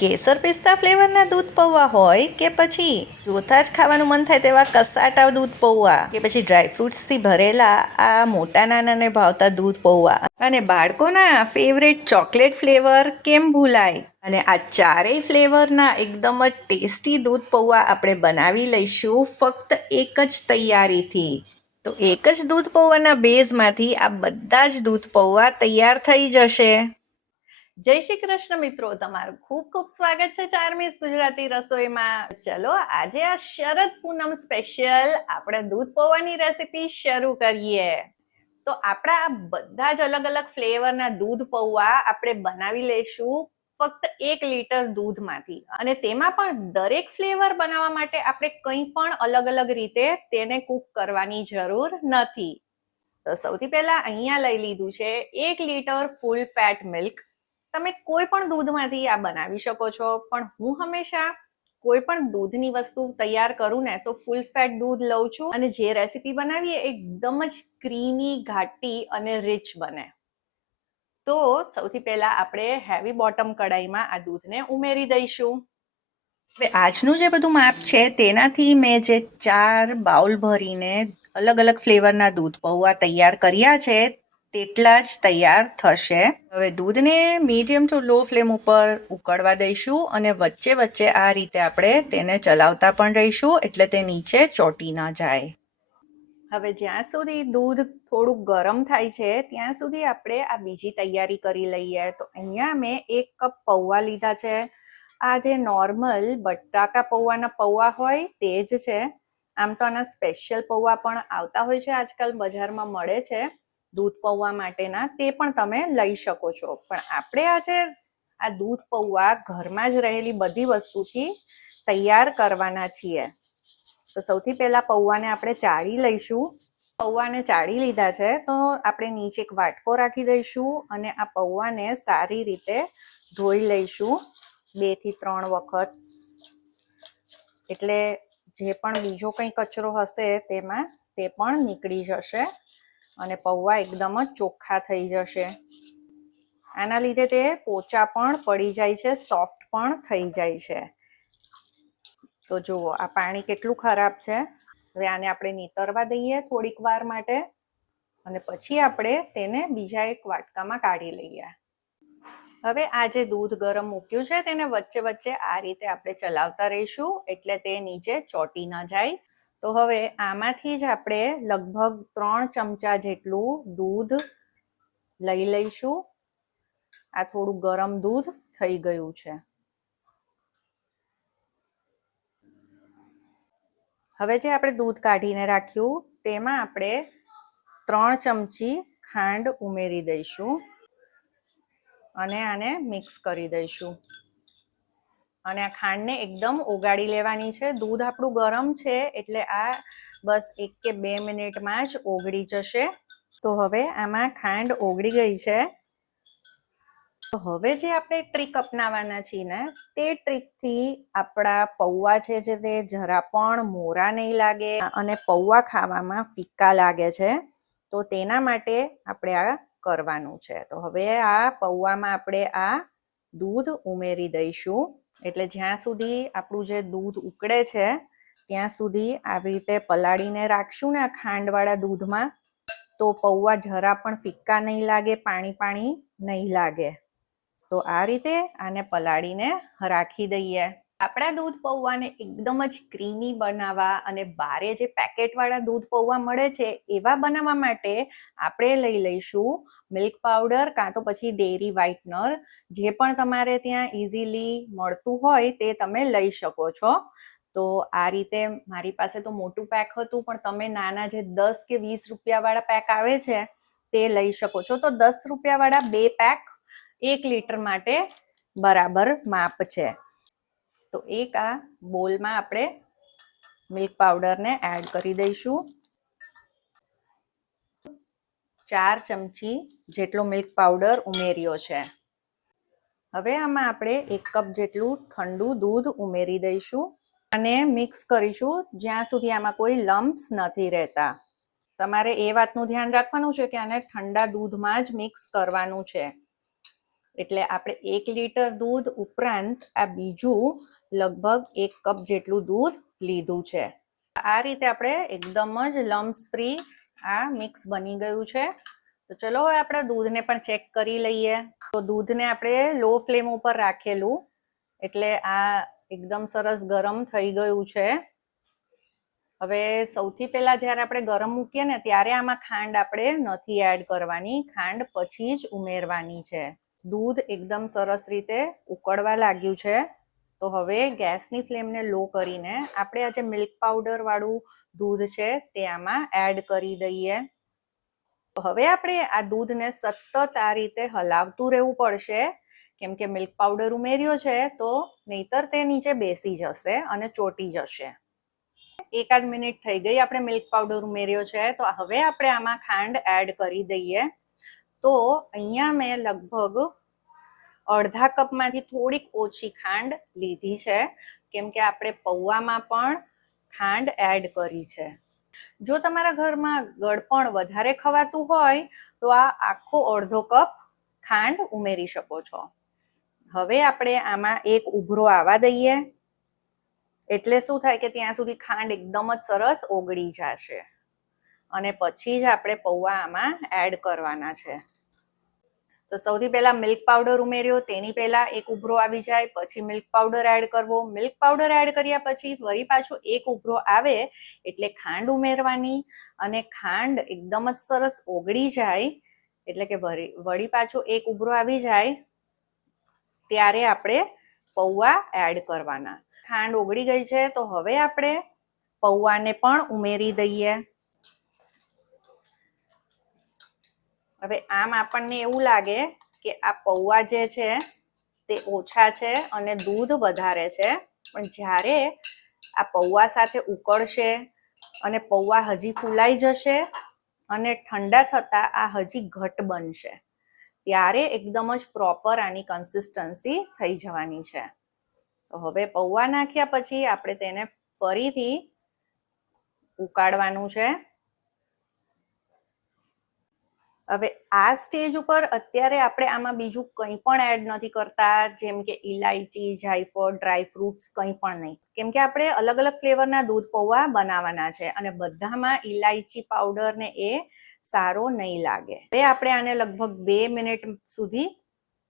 કેસર પિસ્તા ફ્લેવરના દૂધ પૌવા હોય કે પછી જોતા જ ખાવાનું મન થાય તેવા કસાટા દૂધ પૌવા કે પછી ડ્રાયફ્રૂટ્સથી ભરેલા આ મોટા નાનાને ભાવતા દૂધ પૌવા. અને બાળકોના ફેવરેટ ચોકલેટ ફ્લેવર કેમ ભૂલાય? અને આ ચારેય ફ્લેવરના એકદમ જ ટેસ્ટી દૂધ પૌવા આપણે બનાવી લઈશું ફક્ત એક જ તૈયારીથી. તો એક જ દૂધ પૌવાના બેઝમાંથી આ બધા જ દૂધ પૌવા તૈયાર થઈ જશે. જય શ્રી કૃષ્ણ મિત્રો, તમારું ખૂબ ખૂબ સ્વાગત છે ચારમીસ ગુજરાતી રસોઈમાં. ચલો, આજે આ શરદ પૂનમ સ્પેશિયલ આપણે દૂધ પૌવાની રેસીપી શરૂ કરીએ. તો આપણા આ બધા જ અલગ અલગ ફ્લેવરના દૂધ પૌવા આપણે બનાવી લઈશું ફક્ત એક લીટર દૂધમાંથી. અને તેમાં પણ દરેક ફ્લેવર બનાવવા માટે આપણે કંઈ પણ અલગ અલગ રીતે તેને કૂક કરવાની જરૂર નથી. તો સૌથી પહેલા અહીંયા લઈ લીધું છે એક લીટર ફૂલ ફેટ મિલ્ક તમે કોઈ પણ દૂધમાંથી આ બનાવી શકો છો. પણ હું હંમેશા કોઈ પણ દૂધની વસ્તુ તૈયાર કરું ને તો ફૂલ ફેટ દૂધ લઉં છું અને જે રેસીપી બનાવીએ એકદમ જ ક્રીમી ઘાટી અને રિચ બને. તો સૌથી પહેલા આપણે હેવી બોટમ કડાઈમાં આ દૂધને ઉમેરી દઈશું. હવે આજનું જે બધું માપ છે તેનાથી મેં જે ચાર બાઉલ ભરીને અલગ અલગ ફ્લેવરના દૂધ પૌવા તૈયાર કર્યા છે તેટલા જ તૈયાર થશે. હવે દૂધને મીડિયમ ટુ લો ફ્લેમ ઉપર ઉકળવા દઈશું અને વચ્ચે વચ્ચે આ રીતે આપણે તેને ચલાવતા પણ રહીશું, એટલે તે નીચે ચોટી ન જાય. હવે જ્યાં સુધી દૂધ થોડુંક ગરમ થાય છે, ત્યાં સુધી આપણે આ બીજી તૈયારી કરી લઈએ. તો અહીંયા મેં એક કપ પૌવા લીધા છે. આ જે નોર્મલ બટાકા પૌવાના પૌવા હોય તે જ છે. આમ તો આના સ્પેશિયલ પૌવા પણ આવતા હોય છે, આજકાલ બજારમાં મળે છે. દૂધ પૌવા માટેના તે પણ તમે લઈ શકો છો. પણ આપણે આજે આ દૂધ પૌવા ઘરમાં જ રહેલી બધી વસ્તુથી તૈયાર કરવાના છીએ. તો સૌથી પહેલાં પૌવાને આપણે ચાળી લઈશું. પૌવાને ચાળી લીધા છે તો આપણે નીચે એક વાટકો રાખી દઈશું અને આ પૌવાને સારી રીતે ધોઈ લઈશું. બેથી ત્રણ વખત. એટલે જે પણ બીજો કંઈ કચરો હશે તેમાં તે પણ નીકળી જશે. અને પૌવા એકદમ જ ચોખ્ખા થઈ જશે. આના લીધે તે પોચા પણ પડી જાય છે, સોફ્ટ પણ થઈ જાય છે. તો જુઓ, આ પાણી કેટલું ખરાબ છે. હવે આને આપણે નીતરવા દઈએ થોડીક વાર માટે અને પછી આપણે તેને બીજા એક વાટકામાં કાઢી લઈએ. હવે આ જે દૂધ ગરમ મૂક્યું છે, તેને વચ્ચે વચ્ચે આ રીતે આપણે ચલાવતા રહીશું એટલે તે નીચે ચોટી ન જાય. તો હવે આમાંથી જ આપણે લગભગ ત્રણ ચમચા જેટલું દૂધ લઈ લઈશું. આ થોડું ગરમ દૂધ થઈ ગયું છે. હવે જે આપણે દૂધ કાઢીને રાખ્યું, તેમાં આપણે ત્રણ ચમચી ખાંડ ઉમેરી દઈશું અને આને મિક્સ કરી દઈશું. અને આ ખાંડને એકદમ ઓગાળી લેવાની છે. દૂધ આપણું ગરમ છે એટલે આ બસ એક કે બે મિનિટમાં જ ઓગળી જશે. તો હવે આમાં ખાંડ ઓગળી ગઈ છે. તો હવે જે આપણે ટ્રીક અપનાવવાના છીએ ને, તે ટ્રીકથી આપણા પૌવા છે જે તે જરા પણ મોરા નહીં લાગે અને પૌવા ખાવામાં ફિક્કા લાગે છે. તો તેના માટે આપણે આ કરવાનું છે. તો હવે આ પૌવામાં આપણે આ દૂધ ઉમેરી દઈશું. એટલે જ્યાં સુધી આપણું જે દૂધ ઉકળે છે, ત્યાં સુધી આવી રીતે પલાળીને રાખશું ને આ ખાંડવાળા દૂધમાં, તો પૌવા જરા પણ ફિક્કા નહીં લાગે, પાણી પાણી નહીં લાગે. તો આ રીતે આને પલાળીને રાખી દઈએ. આપણા દૂધ પૌવાને એકદમ જ ક્રીમી બનાવવા અને બારે જે પેકેટવાળા દૂધ પૌવા મળે છે, એવા બનાવવા માટે આપણે લઈ લઈશું મિલ્ક પાવડર કાં તો પછી ડેરી વ્હાઇટનર જે પણ તમારે ત્યાં ઇઝીલી મળતું હોય તે તમે લઈ શકો છો. તો આ રીતે મારી પાસે તો મોટું પેક હતું, પણ તમે નાના જે દસ કે વીસ રૂપિયાવાળા પેક આવે છે, તે લઈ શકો છો. તો દસ રૂપિયાવાળા બે પેક એક લીટર માટે બરાબર માપ છે. તો એક આ બોલમાં આપણે મિલ્ક પાવડરને એડ કરી દઈશું. ચાર ચમચી જેટલો મિલ્ક પાવડર ઉમેર્યો છે. હવે આમાં આપણે એક કપ જેટલું ઠંડુ દૂધ ઉમેરી દઈશું અને મિક્સ કરીશું જ્યાં સુધી આમાં કોઈ લમ્પ્સ નથી રહેતા. તમારે એ વાતનું ધ્યાન રાખવાનું છે કે આને ઠંડા દૂધમાં જ મિક્સ કરવાનું છે. એટલે આપણે એક લીટર દૂધ ઉપરાંત આ બીજું લગભગ એક કપ જેટલું દૂધ લીધું છે. આ રીતે આપણે એકદમ જ લમ્સ ફ્રી આ મિક્સ બની ગયું છે. તો ચલો હવે આપણે દૂધને પણ ચેક કરી લઈએ. તો દૂધને આપણે લો ફ્લેમ ઉપર રાખેલું. એટલે આ એકદમ સરસ ગરમ થઈ ગયું છે. હવે સૌથી પહેલાં જ્યારે આપણે ગરમ મૂકીએ ને ત્યારે આમાં ખાંડ આપણે નથી એડ કરવાની. ખાંડ પછી જ ઉમેરવાની છે. દૂધ એકદમ સરસ રીતે ઉકળવા લાગ્યું છે. તો હવે ગેસની ફ્લેમને લો કરીને આપણે આ જે મિલ્ક પાવડરવાળું દૂધ છે તે આમાં એડ કરી દઈએ. હવે આપણે આ દૂધને સતત આ રીતે હલાવતું રહેવું પડશે. કેમ કે મિલ્ક પાવડર ઉમેર્યો છે તો નહીતર તે નીચે બેસી જશે અને ચોટી જશે. એકાદ મિનિટ થઈ ગઈ આપણે મિલ્ક પાવડર ઉમેર્યો છે તો હવે આપણે આમાં ખાંડ એડ કરી દઈએ. તો અહીંયા મેં લગભગ અડધા કપમાંથી થોડીક ઓછી ખાંડ લીધી છે. કેમ કે આપણે પૌવામાં પણ ખાંડ એડ કરી છે. જો તમારા ઘરમાં ગળપણ વધારે ખવાતું હોય, તો આ આખો અડધો કપ ખાંડ ઉમેરી શકો છો. હવે આપણે આમાં એક ઉભરો આવવા દઈએ. એટલે શું થાય કે ત્યાં સુધી ખાંડ એકદમ જ સરસ ઓગળી જશે. અને પછી જ આપણે પૌવા આમાં એડ કરવાના છે. તો સૌથી પહેલા મિલ્ક પાવડર ઉમેર્યો, તેની પહેલા એક ઉભરો આવી જાય, પછી મિલ્ક પાવડર એડ કરવો. મિલ્ક પાવડર એડ કર્યા પછી વળી પાછો એક ઉભરો આવે એટલે ખાંડ ઉમેરવાની અને ખાંડ એકદમ જ સરસ ઓગળી જાય એટલે કે વળી પાછો એક ઉભરો આવી જાય, ત્યારે આપણે પૌવા એડ કરવાના. ખાંડ ઓગળી ગઈ છે, તો હવે આપણે પૌવાને પણ ઉમેરી દઈએ. હવે આમ આપણને એવું લાગે કે આ પૌવા જે છે, તે ઓછા છે અને દૂધ વધારે છે. પણ જ્યારે આ પૌવા સાથે ઉકળશે અને પૌવા હજી ફૂલાઈ જશે અને ઠંડા થતાં આ હજી ઘટ બનશે, ત્યારે એકદમ જ પ્રોપર આની કન્સિસ્ટન્સી થઈ જવાની છે. તો હવે પૌવા નાખ્યા પછી આપણે તેને ફરીથી ઉકાળવાનું છે. હવે આ સ્ટેજ ઉપર અત્યારે આપણે આમાં બીજું કંઈ પણ એડ નથી કરતા, જેમ કે ઇલાયચી જાયફળ ડ્રાય ફ્રૂટ્સ કંઈ પણ નહીં. કેમ કે આપણે અલગ અલગ ફ્લેવરના દૂધ પૌવા બનાવવાના છે અને બધામાં ઇલાયચી પાવડર ને એ સારો નહીં લાગે. હવે આપણે આને લગભગ બે મિનિટ સુધી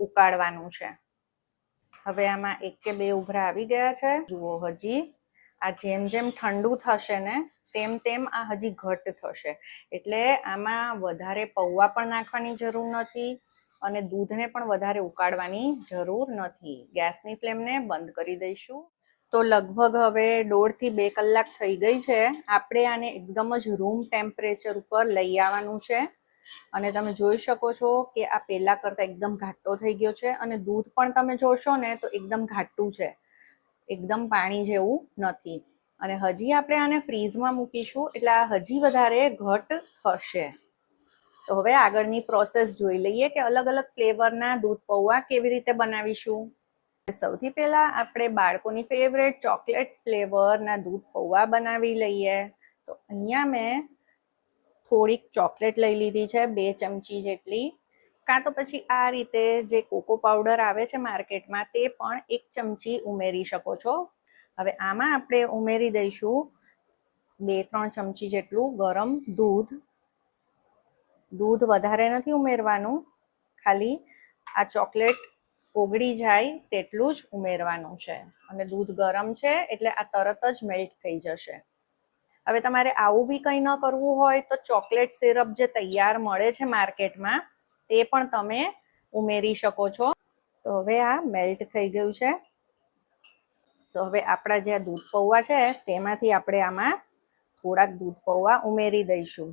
ઉકાળવાનું છે. હવે આમાં એક કે બે ઉભરા આવી ગયા છે. જુઓ હજી. આ જેમ જેમ ઠંડુ થશે ને, તેમ તેમ આ હજી ઘટ થશે. એટલે આમાં વધારે પૌવા પણ નાખવાની જરૂર નથી અને દૂધને પણ વધારે ઉકાળવાની જરૂર નથી. ગેસની ફ્લેમને બંધ કરી દઈશું. તો લગભગ હવે દોઢથી બે કલાક થઈ ગઈ છે. આપણે આને એકદમ જ રૂમ ટેમ્પરેચર ઉપર લઈ આવવાનું છે. અને તમે જોઈ શકો છો કે આ પહેલાં કરતાં એકદમ ઘાટો થઈ ગયો છે અને દૂધ પણ તમે જોશો ને તો એકદમ ઘાટું છે. એકદમ પાણી જેવું નથી. અને હજી આપણે આને ફ્રીઝમાં મૂકીશું, એટલે આ હજી વધારે ઘટ થશે તો હવે આગળની પ્રોસેસ જોઈ લઈએ કે અલગ અલગ ફ્લેવરના દૂધ પૌવા કેવી રીતે બનાવીશું. સૌથી પહેલાં આપણે બાળકોની ફેવરેટ ચોકલેટ ફ્લેવરના દૂધ પૌવા બનાવી લઈએ. તો અહીંયા મેં થોડીક ચોકલેટ લઈ લીધી છે, બે ચમચી જેટલી. કાં તો પછી આ રીતે જે કોકો પાવડર આવે છે માર્કેટમાં, તે પણ એક ચમચી ઉમેરી શકો છો. હવે આમાં આપણે ઉમેરી દઈશું બે ત્રણ ચમચી જેટલું ગરમ દૂધ. દૂધ વધારે નથી ઉમેરવાનું, ખાલી આ ચોકલેટ ઓગળી જાય તેટલું જ ઉમેરવાનું છે. અને દૂધ ગરમ છે એટલે આ તરત જ મેલ્ટ થઈ જશે. હવે તમારે આવું બી કંઈ ન કરવું હોય તો ચોકલેટ સિરપ જે તૈયાર મળે છે માર્કેટમાં તે પણ તમે ઉમેરી શકો છો. તો હવે આ મેલ્ટ થઈ ગયું છે. તો હવે આપણા જે દૂધ પૌવા છે, તેમાંથી આપણે આમાં થોડાક દૂધ પૌવા ઉમેરી દઈશું.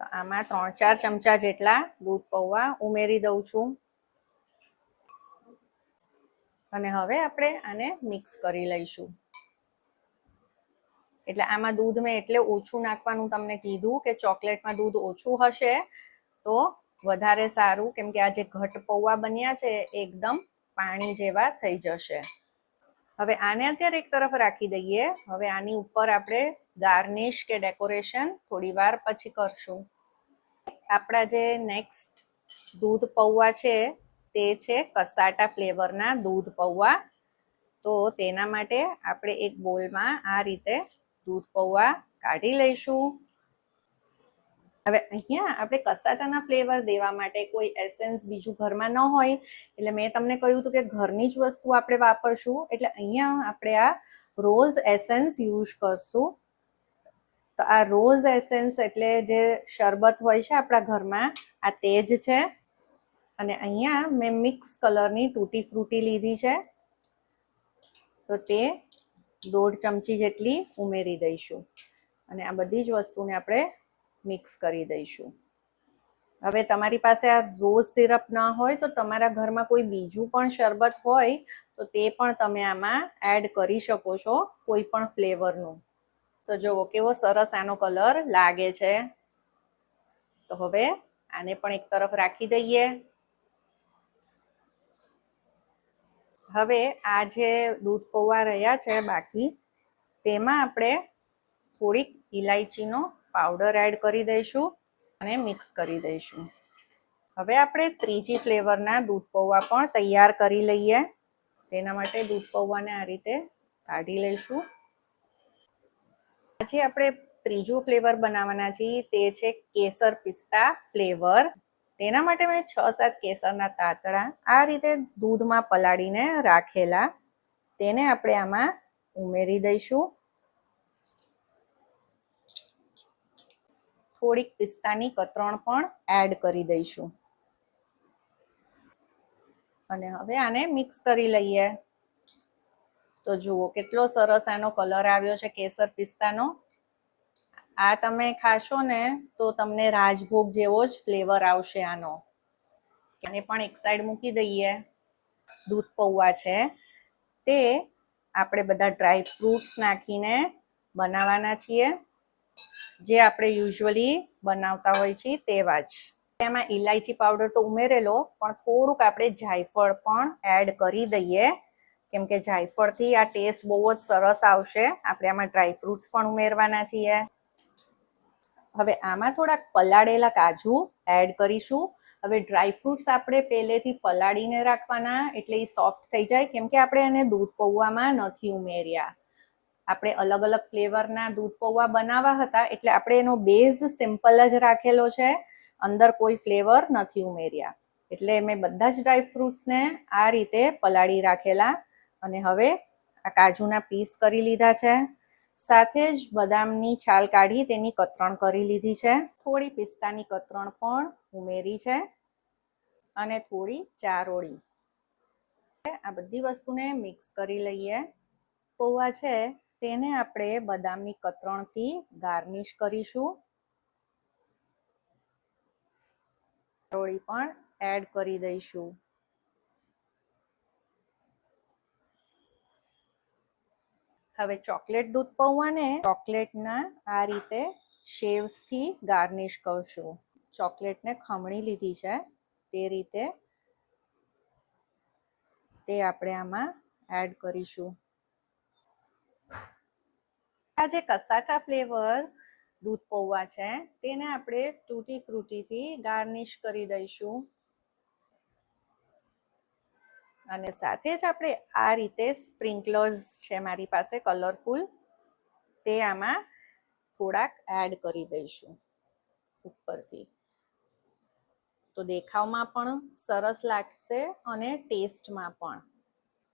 તો આમાં ત્રણ ચાર ચમચા જેટલા દૂધ પૌવા ઉમેરી દઉં છું. અને હવે આપણે આને મિક્સ કરી લઈશું. એટલે આમાં દૂધ મેં એટલે ઓછું નાખવાનું તમને કીધું કે ચોકલેટમાં દૂધ ઓછું હશે તો વધારે સારું, કેમ કે આ જે ઘટ પૌવા બન્યા છે એકદમ પાણી જેવા થઈ જશે. હવે આને અત્યારે એક તરફ રાખી દઈએ. હવે આની ઉપર આપણે ગાર્નિશ કે ડેકોરેશન થોડી વાર પછી કરશું. આપણા જે નેક્સ્ટ દૂધ પૌવા છે, તે છે કસાટા ફ્લેવરના દૂધ પૌવા. તો તેના માટે આપણે એક બોલમાં આ રીતે દૂધ પૌવા કાઢી લઈશું. હવે અહીંયા આપણે કસાચાના ફ્લેવર દેવા માટે કોઈ એસેન્સ બીજું ઘરમાં ન હોય, એટલે મેં તમને કહ્યું હતું કે ઘરની જ વસ્તુ આપણે વાપરશું, એટલે અહીંયા આપણે આ રોઝ એસેન્સ યુઝ કરશું. તો આ રોઝ એસેન્સ એટલે જે શરબત હોય છે આપણા ઘરમાં, આ તેજ છે. અને અહીંયા મેં મિક્સ કલરની તૂટી ફ્રૂટી લીધી છે. તો તે દોઢ ચમચી જેટલી ઉમેરી દઈશું. અને આ બધી જ વસ્તુને આપણે મિક્સ કરી દઈશું. હવે તમારી પાસે આ રોઝ સિરપ ના હોય તો તમારા ઘરમાં કોઈ બીજું પણ શરબત હોય તો તે પણ તમે આમાં એડ કરી શકો છો કોઈ પણ ફ્લેવરનું તો જુઓ કેવો સરસ આનો કલર લાગે છે. તો હવે આને પણ એક તરફ રાખી દઈએ. હવે આ જે દૂધ પૌવા રહ્યા છે બાકી, તેમાં આપણે થોડીક ઇલાયચીનો પાવડર એડ કરી દઈશું અને મિક્સ કરી દઈશું. હવે આપણે ત્રીજી ફ્લેવરના દૂધ પૌવા પણ તૈયાર કરી લઈએ. તેના માટે દૂધ પૌવાને આ રીતે કાઢી લઈશું. આજે આપણે ત્રીજું ફ્લેવર બનાવવાના છીએ, તે છે કેસર પિસ્તા ફ્લેવર. તેના માટે મેં છ સાત કેસરના તાતણા આ રીતે દૂધમાં પલાળીને રાખેલા. તેને આપણે આમાં ઉમેરી દઈશું. થોડીક પિસ્તાની કતરણ પણ એડ કરી દઈશું. અને હવે આને મિક્સ કરી લઈએ. તો જુઓ કેટલો સરસ આનો કલર આવ્યો છે કેસર પિસ્તાનો. આ તમે ખાશો ને તો તમને રાજભોગ જેવો જ ફ્લેવર આવશે આનો. આને પણ એક સાઈડ મૂકી દઈએ. દૂધ પૌવા છે. તે આપણે બધા ડ્રાય ફ્રૂટ્સ નાખીને બનાવવાના છીએ. જે આપણે યુઝ્યુઅલી બનાવતા હોય છીએ તેવા જ. એમાં ઇલાયચી પાવડર તો ઉમેરેલો, પણ થોડુંક આપણે જાયફળ પણ એડ કરી દઈએ. કેમ કે જાયફળથી આ ટેસ્ટ બહુ જ સરસ આવશે. આપણે આમાં ડ્રાયફ્રૂટ્સ પણ ઉમેરવાના છીએ. હવે આમાં થોડાક પલાળેલા કાજુ એડ કરીશું. હવે ડ્રાયફ્રૂટ્સ આપણે પહેલેથી પલાળીને રાખવાના, એટલે એ સોફ્ટ થઈ જાય. કેમ કે આપણે એને દૂધ પૌવામાં નથી ઉમેર્યા. આપણે અલગ અલગ ફ્લેવરના દૂધ પૌવા બનાવવા હતા, એટલે આપણે એનો બેઝ સિમ્પલ જ રાખેલો છે. અંદર કોઈ ફ્લેવર નથી ઉમેર્યા. એટલે મેં બધા જ ડ્રાય ફ્રૂટ્સને આ રીતે પલાળી રાખેલા અને હવે આ કાજુના પીસ કરી લીધા છે. સાથે જ બદામની છાલ કાઢી તેની કતરણ કરી લીધી છે. થોડી પિસ્તાની કતરણ પણ ઉમેરી છે અને થોડી ચારોળી આ બધી વસ્તુને મિક્સ કરી લઈએ. પૌવા છે તેને આપણે બદામની કતરણથી ગાર્નિશ કરીશું. રોળી પણ એડ કરી દઈશું. હવે ચોકલેટ દૂધ પૌવાને ચોકલેટના આ રીતે શેવ્સથી ગાર્નિશ કરશું. ચોકલેટને ખમણી લીધી છે. તે રીતે તે આપણે આમાં એડ કરીશું. આ જે કસાટા ફ્લેવર દૂધ પૌવા છે, તેને આપણે તૂટી ફ્રૂટીથી ગાર્નિશ કરી દઈશું. અને સાથે જ આપણે આ રીતે સ્પ્રિંકલર્સ છે મારી પાસે, કલરફુલ, તે આમાં થોડાક એડ કરી દઈશું ઉપરથી. તો દેખાવમાં પણ સરસ લાગશે અને ટેસ્ટમાં પણ.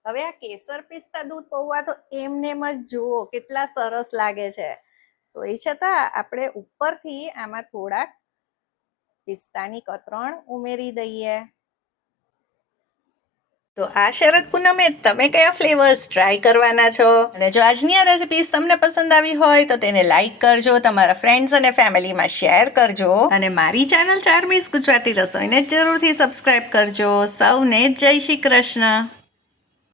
હવે આ કેસર પિસ્તા દૂધ પૌવા તો એમનેમ જ જુઓ કેટલા સરસ લાગે છે. તો એ છતાં આપણે ઉપરથી આમાં થોડાક પિસ્તાની કતરણ ઉમેરી દઈએ. તો આ શરદ પૂનમે તમે કયા ફ્લેવર્સ ટ્રાય કરવાના છો? અને જો આજની આ રેસિપીઝ તમને પસંદ આવી હોય તો તેને લાઈક કરજો, તમારા ફ્રેન્ડ્સ અને ફેમિલીમાં શેર કરજો. અને મારી ચેનલ ચાર મિસ ગુજરાતી રસોઈને જરૂરથી સબસ્ક્રાઈબ કરજો. સૌને જય શ્રી કૃષ્ણ.